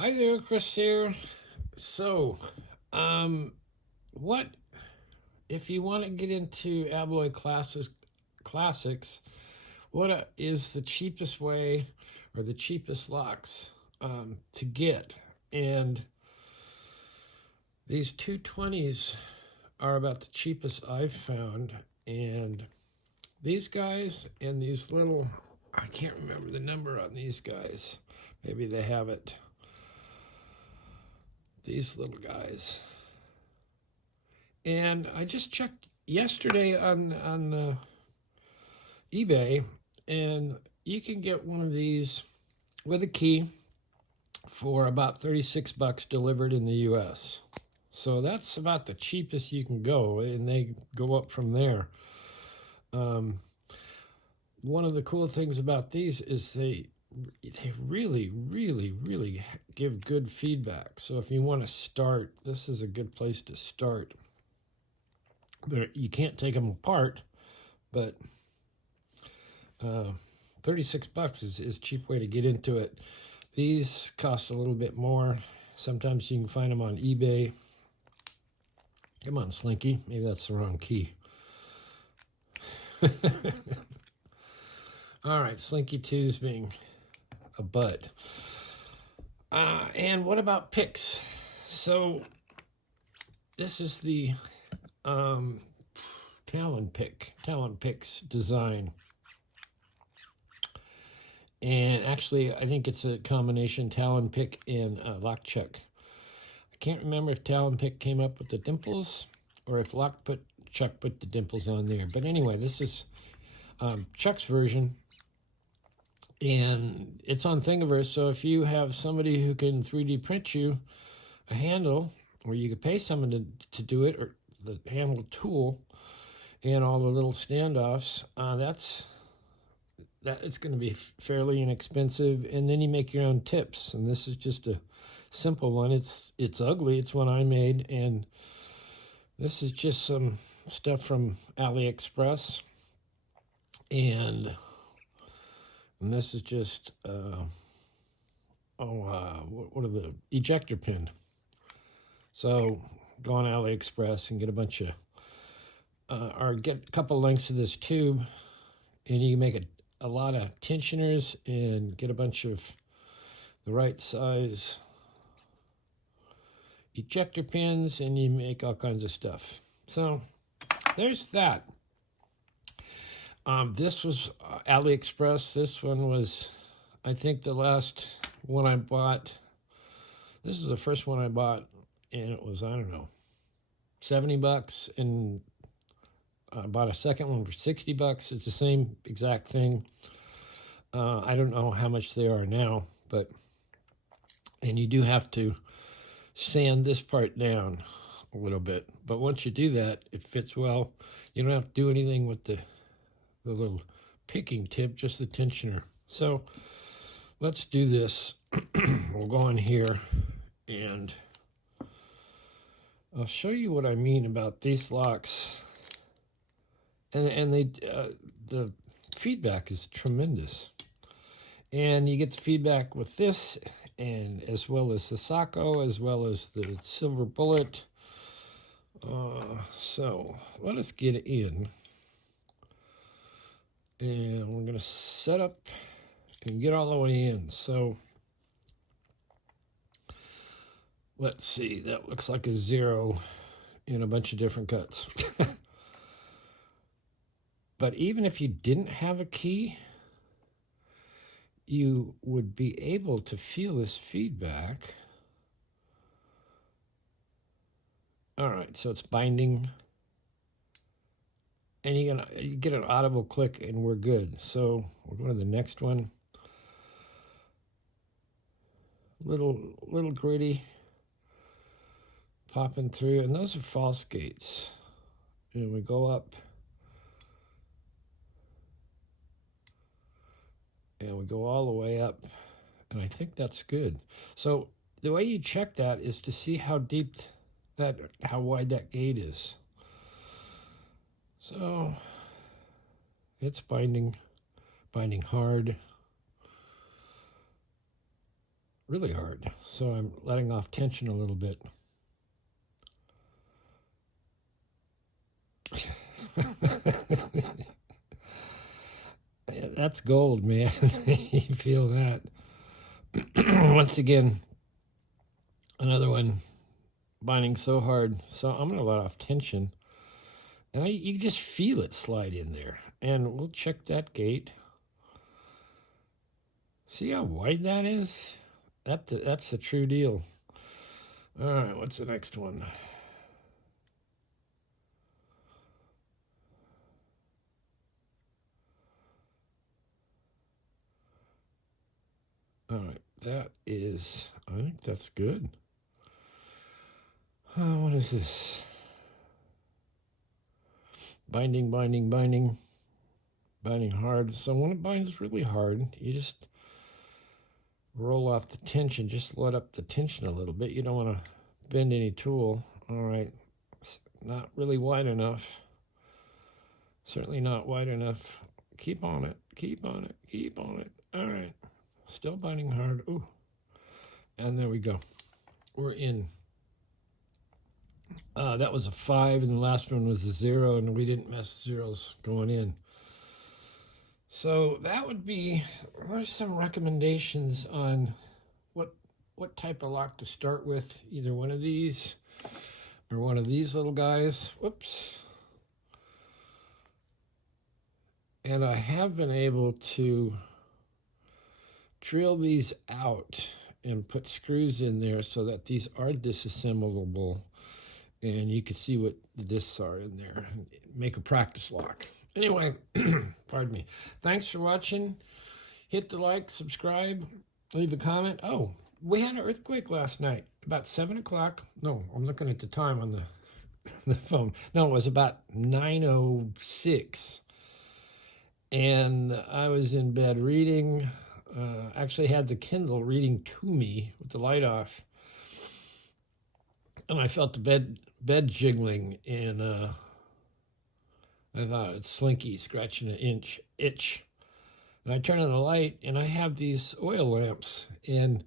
Hi there, Chris here. So, um, what if you want to get into Abloy classics? What is the cheapest way or the cheapest locks to get? And these 220s are about the cheapest I've found. And these guys and these little, I can't remember the number on these guys. Maybe they have it. These little guys. And I just checked yesterday on eBay, and you can get one of these with a key for about 36 bucks delivered in the US. So that's about the cheapest you can go, and they go up from there. Um, One of the cool things about these is they really give good feedback. So if you want to start, this is a good place to start. You can't take them apart, but 36 bucks is a cheap way to get into it. These cost a little bit more. Sometimes you can find them on eBay. Come on, Slinky. Maybe that's the wrong key. All right, Slinky 2's being a bud. And what about picks? So this is the Talon Pick's design. And actually, I think it's a combination Talon Pick and Lock Chuck. I can't remember if Talon Pick came up with the dimples or if Chuck put the dimples on there. But anyway, this is Chuck's version. And it's on Thingiverse, so if you have somebody who can 3D print you a handle, or you could pay someone to do it, or the handle tool, and all the little standoffs, it's going to be fairly inexpensive. And then you make your own tips, and this is just a simple one. It's ugly. It's one I made, and this is just some stuff from AliExpress, and this is just what are the ejector pin. So go on AliExpress and get a bunch of or get a couple lengths of this tube, and you can make a lot of tensioners and get a bunch of the right size ejector pins, and you make all kinds of stuff. So there's that. This was AliExpress. This one was, I think, the last one I bought. This is the first one I bought, and it was, I don't know, 70 bucks, and I bought a second one for 60 bucks. It's the same exact thing. I don't know how much they are now, and you do have to sand this part down a little bit. But once you do that, it fits well. You don't have to do anything with the little picking tip, just the tensioner. So let's do this. We'll go on here, and I'll show you what I mean about these locks. And the feedback is tremendous. And you get the feedback with this, and as well as the Sacco, as well as the Silver Bullet. So let us get in. And we're going to set up and get all the way in. So let's see. That looks like a 0 in a bunch of different cuts. But even if you didn't have a key, you would be able to feel this feedback. All right, so it's binding. And you get an audible click, and we're good. So we'll go to the next one. Little gritty, popping through, and those are false gates. And we go up, and we go all the way up, and I think that's good. So the way you check that is to see how wide that gate is. So it's binding hard. really hard. So I'm letting off tension a little bit. That's gold, man. You feel that. Once again, another one binding so hard. So I'm going to let off tension. And you just feel it slide in there. And we'll check that gate. See how wide that is? That's the true deal. All right, what's the next one? All right, that is, I think that's good. What is this? Binding, binding, binding. Binding hard. So when it binds really hard, you just roll off the tension. Just let up the tension a little bit. You don't want to bend any tool. All right, it's not really wide enough. Certainly not wide enough. Keep on it, keep on it, keep on it. All right, still binding hard. Ooh, and there we go. We're in. That was a 5, and the last one was a 0, and we didn't mess zeros going in. So that would be, there's some recommendations on what type of lock to start with. Either one of these or one of these little guys. Whoops. And I have been able to drill these out and put screws in there so that these are disassemblable. And you can see what the discs are in there. Make a practice lock. Anyway, pardon me. Thanks for watching. Hit the like, subscribe, leave a comment. Oh, we had an earthquake last night, about 7 o'clock. No, I'm looking at the time on the phone. No, it was about 9:06. And I was in bed reading. Actually had the Kindle reading to me with the light off. And I felt the bed jiggling, and I thought it's Slinky scratching an itch. And I turn on the light, and I have these oil lamps, and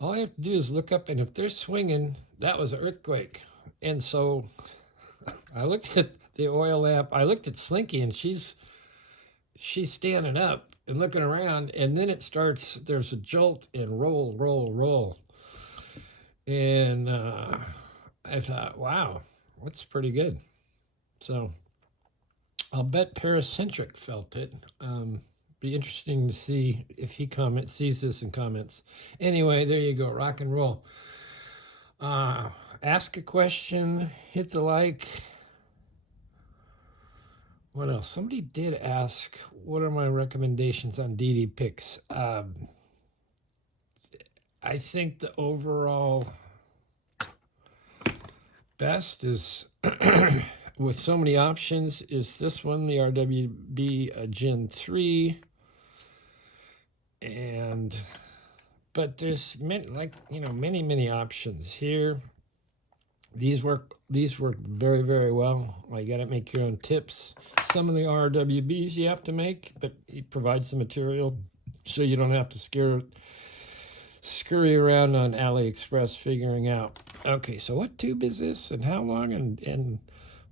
all I have to do is look up, and if they're swinging, that was an earthquake. And so I looked at the oil lamp. I looked at Slinky, and she's standing up and looking around, and then it starts. There's a jolt and roll, roll, roll, and I thought, wow, that's pretty good. So I'll bet Paracentric felt it. Be interesting to see if he sees this and comments. Anyway, there you go, rock and roll. Ask a question, hit the like. What else? Somebody did ask, what are my recommendations on DD picks? I think the overall best is, with so many options, is this one, the RWB Gen 3. But there's many options here. These work very, very well. You got to make your own tips. Some of the RWBs you have to make, but it provides the material so you don't have to scurry around on AliExpress figuring out, okay, so what tube is this and how long and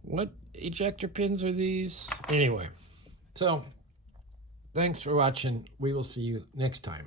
what ejector pins are these? Anyway, so thanks for watching. We will see you next time.